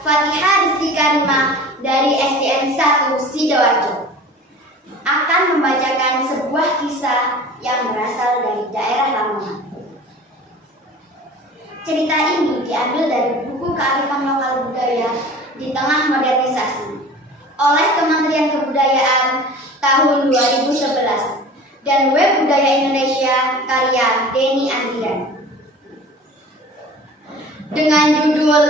Fatihah Rizky Karimah dari SDN 1 Sidoarjo akan membacakan sebuah kisah yang berasal dari daerah Lamongan. Cerita ini diambil dari buku Kearifan Lokal Budaya di Tengah Modernisasi oleh Kementerian Kebudayaan tahun 2011 dan Web Budaya Indonesia karya Denny Andrian dengan judul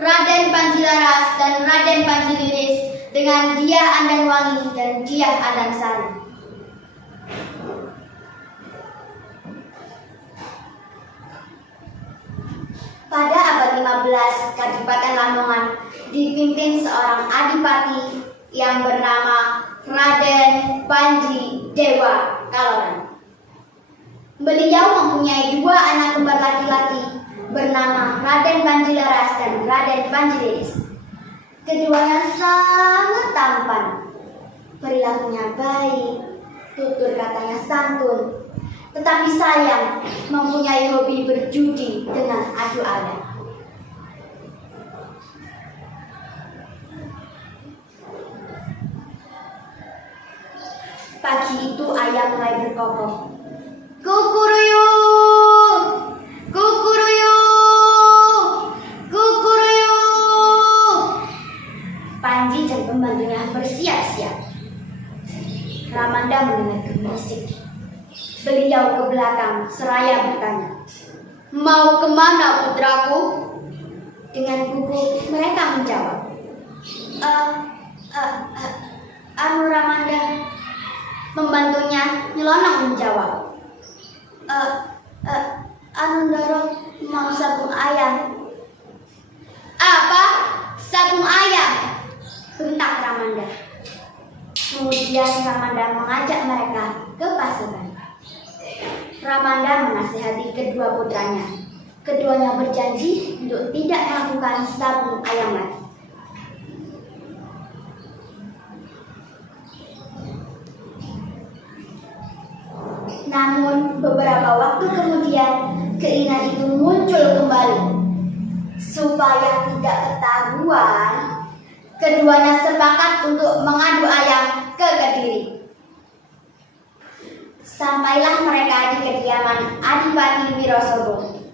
Raden Panji Laras dan Raden Panji Liris dengan Dyah Andanwangi dan Dyah Andansari. Pada abad 15, Kadipaten Lamongan dipimpin seorang adipati yang bernama Raden Panji Dewa Kaloran. Beliau mempunyai dua anak kembar laki-laki bernama Raden Panji Laras dan Raden Panji Liris. Keduanya sangat tampan, perilakunya baik, tutur katanya santun, tetapi sayang mempunyai hobi berjudi dengan adu adat. Pagi itu ayam mulai berkokok. Kukuruyuk, kukuruyuk, kukuruyuk. Panji dan pembantunya bersiap-siap. Ramanda mendengar gemerisik. Beliau ke belakang seraya bertanya, "Mau kemana putraku?" Dengan gugup mereka menjawab, Anu Ramanda." Pembantunya nyelonong menjawab, Anu Ndoro mau sabung ayam." "Apa? Sabung ayam?" bentak Ramanda. Kemudian Ramanda mengajak mereka ke pasukan. Ramanda menasihati kedua putranya. Keduanya berjanji untuk tidak melakukan sabung ayam lagi. Namun beberapa waktu kemudian keinginan itu muncul kembali. Supaya tidak ketahuan, keduanya sepakat untuk mengadu ayam ke Kediri. Sampailah mereka di kediaman Adipati Wirosobo.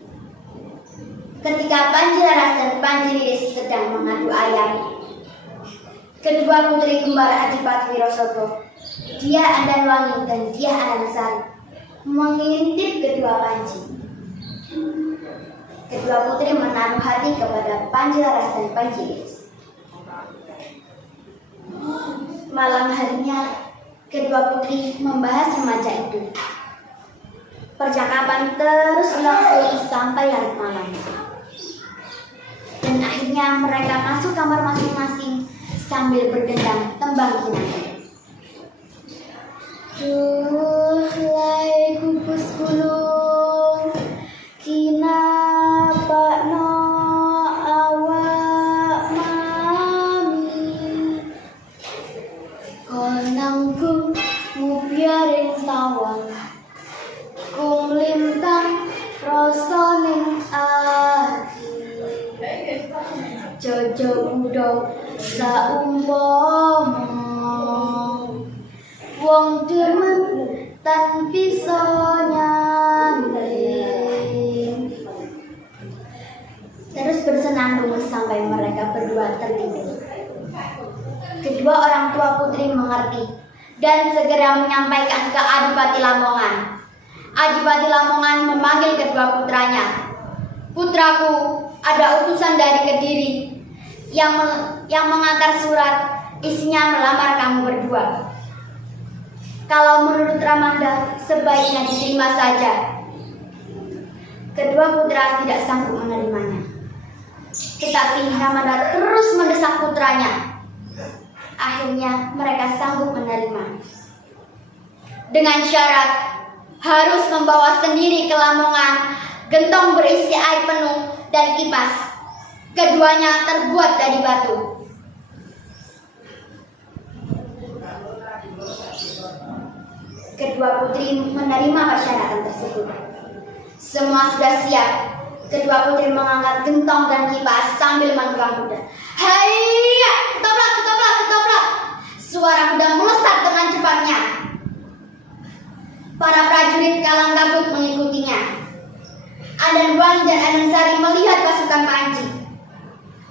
Ketika Panji Laras dan Panji Liris sedang mengadu ayam, kedua putri kembar Adipati Wirosobo, Dyah Andanwangi dan Dyah Andansari, mengintip kedua Panji. Kedua putri menaruh hati kepada Panji Laras dan Panji Liris. Malam harinya, kedua putri membahas remaja itu. Percakapan terus berlangsung sampai larut malam. Dan akhirnya mereka masuk kamar masing-masing sambil berdendang tembang kinaya. Duhlai kukus gulung, kinapa no awak mami, konangku ngubiarin tawang, kung lintang rosoning ati, jojo budo saumpama wong demen tan bisa nyanding. Terus bersenandung sampai mereka berdua tertidur. Kedua orang tua putri mengerti dan segera menyampaikan ke Adipati Lamongan. Adipati Lamongan memanggil kedua putranya. "Putraku, ada utusan dari Kediri yang mengantar surat, isinya melamar kamu berdua. Kalau menurut Ramanda, sebaiknya diterima saja." Kedua putra tidak sanggup menerimanya. Tetapi Ramanda terus mendesak putranya. Akhirnya mereka sanggup menerima. Dengan syarat harus membawa sendiri ke Lamongan gentong berisi air penuh dan kipas. Keduanya terbuat dari batu. Kedua putri menerima persyaratan tersebut. Semua sudah siap. Kedua putri mengangkat gentong dan kipas sambil menggenggam kuda. Hayya, ketoprak, ketoprak, ketoprak. Suara kuda melesat dengan cepatnya. Para prajurit kalang kabut mengikutinya. Andanwangi dan Andansari melihat pasukan Panji.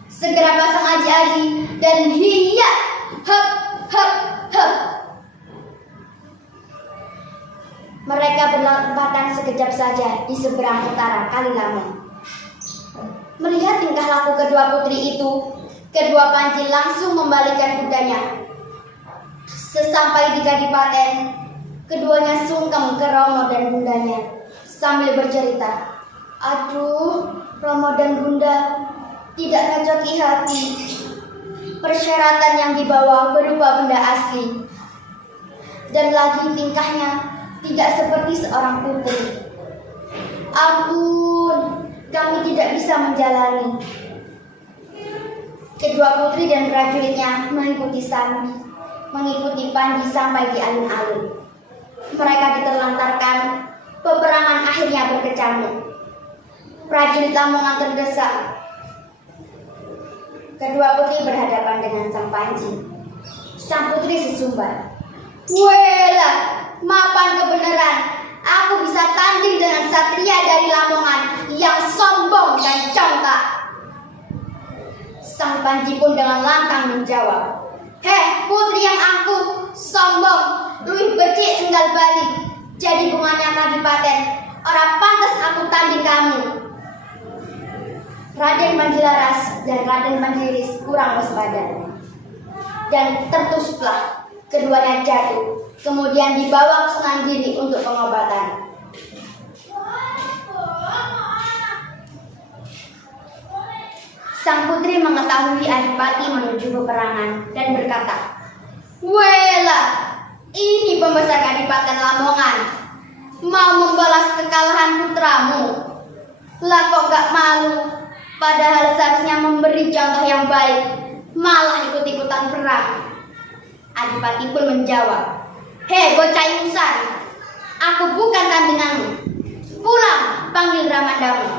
Segera pasang aji-aji dan hiya, hep, hep, hep. Mereka berlompatan sekejap saja di seberang utara Kalilamon. Melihat tingkah laku kedua putri itu, kedua Panji langsung membalikkan kudanya. Sesampai di Kadipaten, keduanya sungkem ke Romo dan bundanya sambil bercerita, "Aduh, Romo dan bunda, tidak cocoki hati. Persyaratan yang dibawa berupa benda asli. Dan lagi tingkahnya tidak seperti seorang putri. Ampun, kami tidak bisa menjalani." Kedua putri dan prajuritnya mengikuti Panji sampai di alun-alun. Mereka diterlantarkan, peperangan akhirnya berkecamuk. Prajurit Lamongan terdesak. Kedua putri berhadapan dengan sang Panji. Sang putri sesumbar. "Welah, mapan kebenaran, aku bisa tanding dengan satria dari Lamongan yang sombong dan congkak." Sang Panji pun dengan lantang menjawab, "Heh, putri yang angkuh, sombong, luwih becik enggal balik. Jadi bunganya Kadipaten, ora pantas aku tanding kamu." Raden Panjilaras dan Raden Panjairis kurang waspada, dan tertusuklah keduanya jatuh, kemudian dibawa ke Sunan Giri untuk pengobatan. Sang putri mengetahui Adipati menuju peperangan dan berkata, "Welah, ini pembesar Kadipaten Lamongan mau membalas kekalahan putramu. Lah kok gak malu? Padahal seharusnya memberi contoh yang baik, malah ikut-ikutan perang." Adipati pun menjawab, "Hei bocah ingusan, aku bukan tandinganmu. Pulang, panggil Ramandamu."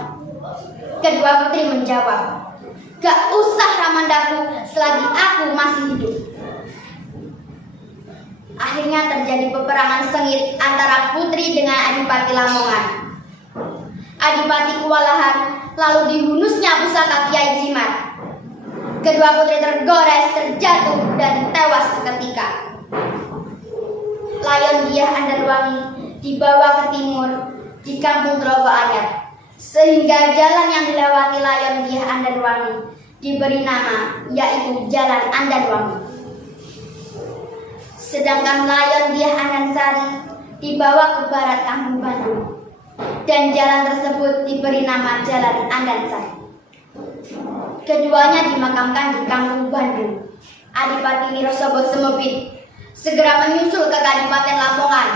Kedua putri menjawab, "Gak usah Ramandaku selagi aku masih hidup." Akhirnya terjadi peperangan sengit antara putri dengan Adipati Lamongan. Adipati kewalahan, lalu dihunusnya pusaka Kiai Jimat. Kedua putri tergores, terjatuh, dan tewas seketika. Layon Diah Andanwangi dibawa ke timur di kampung Trogo Anyar, sehingga jalan yang dilewati Layon Diah Andanwangi diberi nama yaitu Jalan Andanwangi. Sedangkan Layon Diah Andansari dibawa ke barat kampung Bandung, dan jalan tersebut diberi nama Jalan Andansari. Keduanya dimakamkan di kampung Bandung. Adipati Wirosobo Semepit segera menyusul ke Kadipaten Lamongan.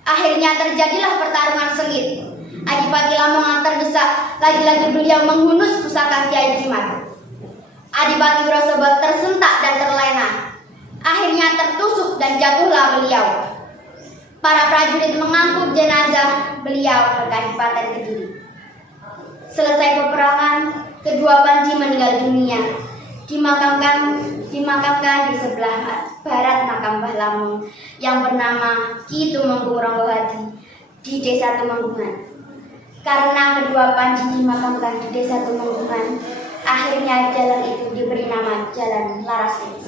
Akhirnya terjadilah pertarungan sengit. Adipati Lamongan terdesak, lagi-lagi beliau menghunus pusaka Kiai Jimat. Adipati Wirosobo tersentak dan terlena. Akhirnya tertusuk dan jatuhlah beliau. Para prajurit mengangkut jenazah beliau ke Kadipaten Kediri. Selesai peperangan, kedua Panji meninggal dunia. Dimakamkan di sebelah barat makam Mbah Lamong yang bernama Ki Tumenggung Ronggohadi di Desa Tumenggungan. Karena kedua Panji dimakamkan di Desa Tumenggungan, akhirnya jalan itu diberi nama Jalan Larastis.